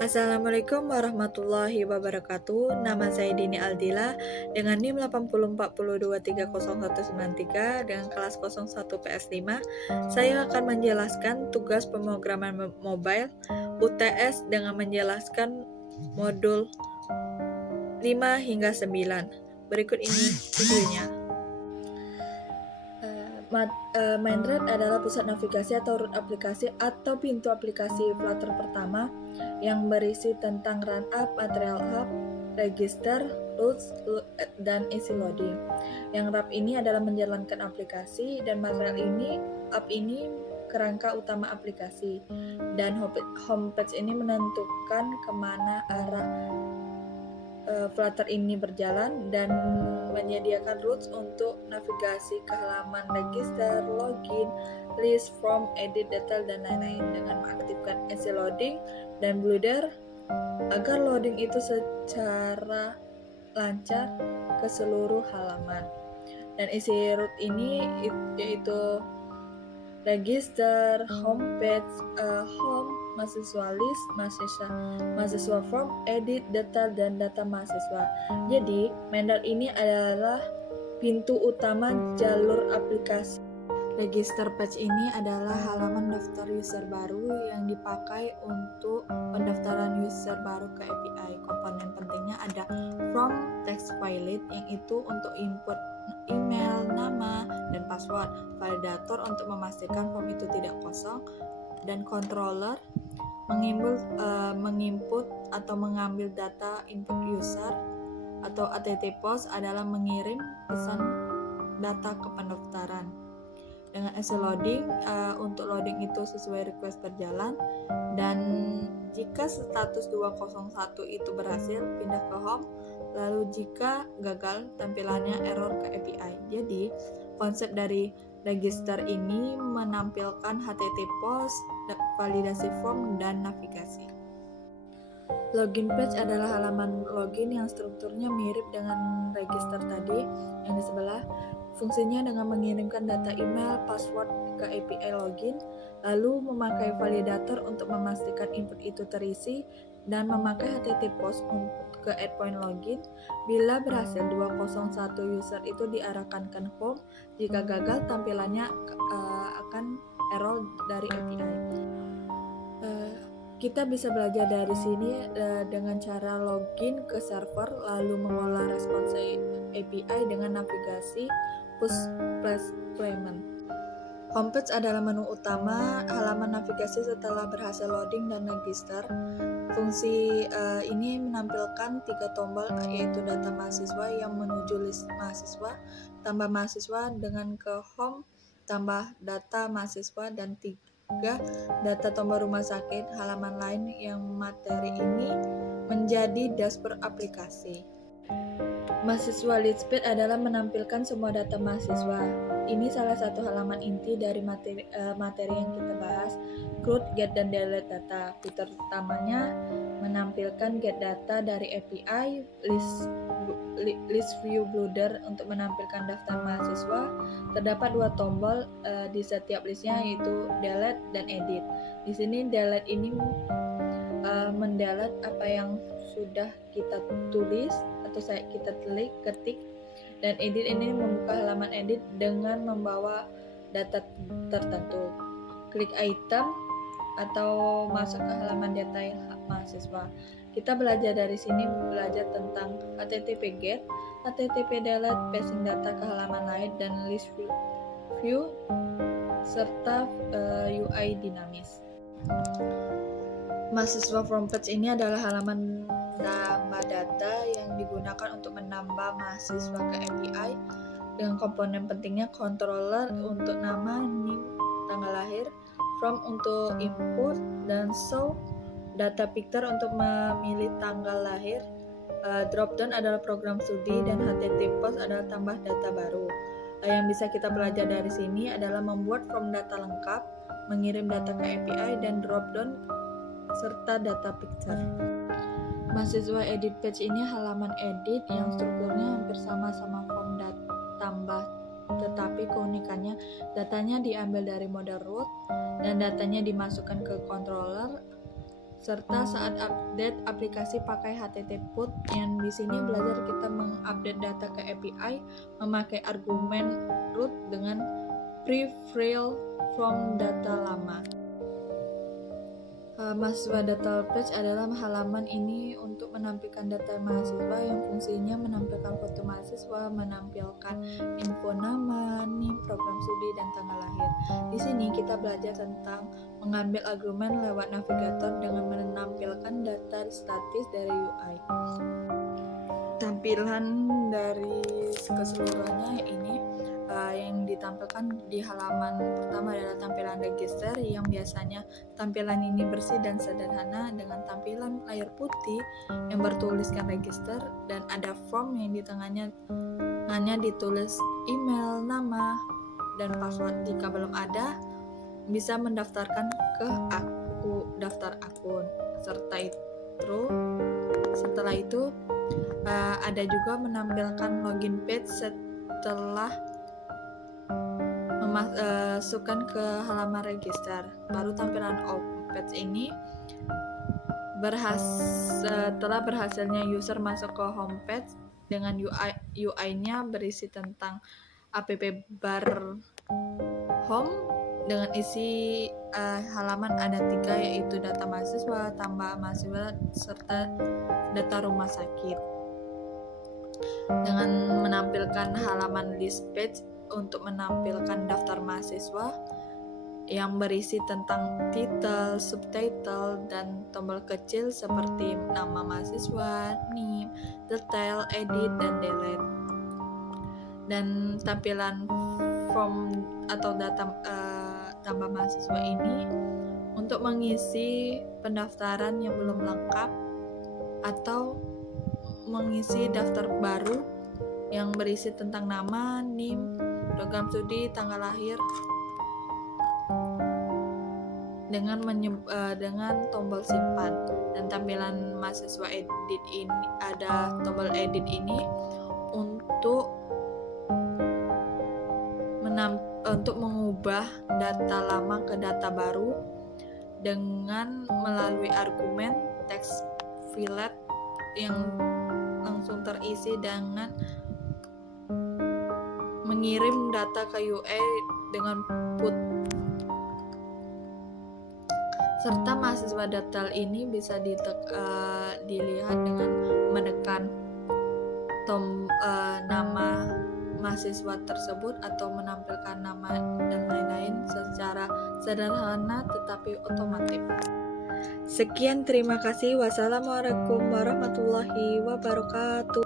Assalamualaikum warahmatullahi wabarakatuh. Nama saya Dini Aldila dengan NIM 8040230193 dengan kelas 01 PS5. Saya akan menjelaskan tugas pemrograman mobile UTS dengan menjelaskan modul 5 hingga 9. Berikut ini videonya. Mindred adalah pusat navigasi atau root aplikasi atau pintu aplikasi Flutter pertama yang berisi tentang run app, material app, register, routes, dan easy loading. Yang RAP ini adalah menjalankan aplikasi dan material app ini kerangka utama aplikasi, dan homepage ini menentukan kemana arah Flutter ini berjalan dan menyediakan routes untuk navigasi ke halaman register, login, list, form, edit, detail, dan lain-lain dengan mengaktifkan easy loading dan Bluder agar loading itu secara lancar ke seluruh halaman. Dan isi route ini yaitu register, homepage, home, mahasiswa list, mahasiswa form, edit, detail, dan data mahasiswa. Jadi, Mindred ini adalah pintu utama jalur aplikasi. Register page ini adalah halaman daftar user baru yang dipakai untuk pendaftaran user baru ke API. Komponen pentingnya ada from text file yang itu untuk input email, nama, dan password. Validator untuk memastikan form itu tidak kosong, dan controller menginput atau mengambil data input user, atau ATT post adalah mengirim pesan data ke pendaftaran. Dengan easy loading, untuk loading itu sesuai request berjalan, dan jika status 201 itu berhasil pindah ke home, lalu jika gagal tampilannya error ke API. Jadi konsep dari register ini menampilkan HTTP post, validasi form, dan navigasi. Login page adalah halaman login yang strukturnya mirip dengan register tadi yang di sebelah. Fungsinya dengan mengirimkan data email, password ke API login, lalu memakai validator untuk memastikan input itu terisi, dan memakai HTTP post ke endpoint login. Bila berhasil 201 user itu diarahkan ke home, jika gagal tampilannya akan error dari API. Kita bisa belajar dari sini dengan cara login ke server lalu mengolah respons API dengan navigasi push placement. Homepage adalah menu utama halaman navigasi setelah berhasil loading dan register. Fungsi ini menampilkan 3 tombol, yaitu data mahasiswa yang menuju list mahasiswa, tambah mahasiswa dengan ke home, tambah data mahasiswa, dan 3 data tombol rumah sakit. Halaman lain yang materi ini menjadi dashboard aplikasi. Mahasiswa Leadspeed adalah menampilkan semua data mahasiswa. Ini salah satu halaman inti dari materi yang kita bahas, CRUD, get, dan delete data. Fitur utamanya menampilkan get data dari API, list view Bluder untuk menampilkan daftar mahasiswa. Terdapat 2 tombol di setiap listnya, yaitu delete dan edit. Di sini delete ini mendelete apa yang sudah kita tulis atau kita ketik, dan edit ini membuka halaman edit dengan membawa data tertentu. Klik item atau masuk ke halaman data mahasiswa. Kita belajar dari sini tentang HTTP GET, HTTP DELETE, passing data ke halaman lain, dan list view serta UI dinamis. Mahasiswa from page ini adalah halaman nambah data yang digunakan untuk menambah mahasiswa ke API dengan komponen pentingnya controller untuk nama, NIM, tanggal lahir, from untuk input, dan show data picture untuk memilih tanggal lahir. Dropdown adalah program studi, dan HTTP post adalah tambah data baru. Yang bisa kita belajar dari sini adalah membuat form data lengkap, mengirim data ke API, dan dropdown serta data picture. Mahasiswa edit page ini halaman edit yang strukturnya hampir sama form tambah, tetapi keunikannya datanya diambil dari model root dan datanya dimasukkan ke controller serta saat update aplikasi pakai HTTP put, yang di sini belajar kita mengupdate data ke API memakai argumen root dengan prefill from data lama. Mahasiswa Data Page adalah halaman ini untuk menampilkan data mahasiswa yang fungsinya menampilkan foto mahasiswa, menampilkan info nama, NIM, program studi, dan tanggal lahir. Di sini kita belajar tentang mengambil argumen lewat navigator dengan menampilkan data statis dari UI. Tampilan dari keseluruhannya ini yang ditampilkan di halaman pertama adalah tampilan register, yang biasanya tampilan ini bersih dan sederhana dengan tampilan layar putih yang bertuliskan register, dan ada form yang di tengahnya hanya ditulis email, nama, dan password. Jika belum ada, bisa mendaftarkan ke daftar akun. Setelah itu ada juga menampilkan login page setelah memasukkan ke halaman register. Baru tampilan homepage ini setelah berhasilnya user masuk ke homepage dengan UI-nya berisi tentang app bar home dengan isi halaman ada 3, yaitu data mahasiswa, tambah mahasiswa, serta data rumah sakit. Dengan menampilkan halaman list page untuk menampilkan daftar mahasiswa yang berisi tentang title, subtitle, dan tombol kecil seperti nama mahasiswa, NIM, detail, edit, dan delete. Dan tampilan form atau data tambah mahasiswa ini untuk mengisi pendaftaran yang belum lengkap atau mengisi daftar baru yang berisi tentang nama, NIM, program studi, tanggal lahir, dengan tombol simpan. Dan tampilan mahasiswa edit ini, ada tombol edit ini untuk mengubah data lama ke data baru dengan melalui argumen text field yang langsung terisi dengan mengirim data ke UI dengan put. Serta mahasiswa detail ini bisa dilihat dengan menekan nama mahasiswa tersebut atau menampilkan nama dan lain-lain secara sederhana tetapi otomatis. Sekian, terima kasih. Wassalamualaikum warahmatullahi wabarakatuh.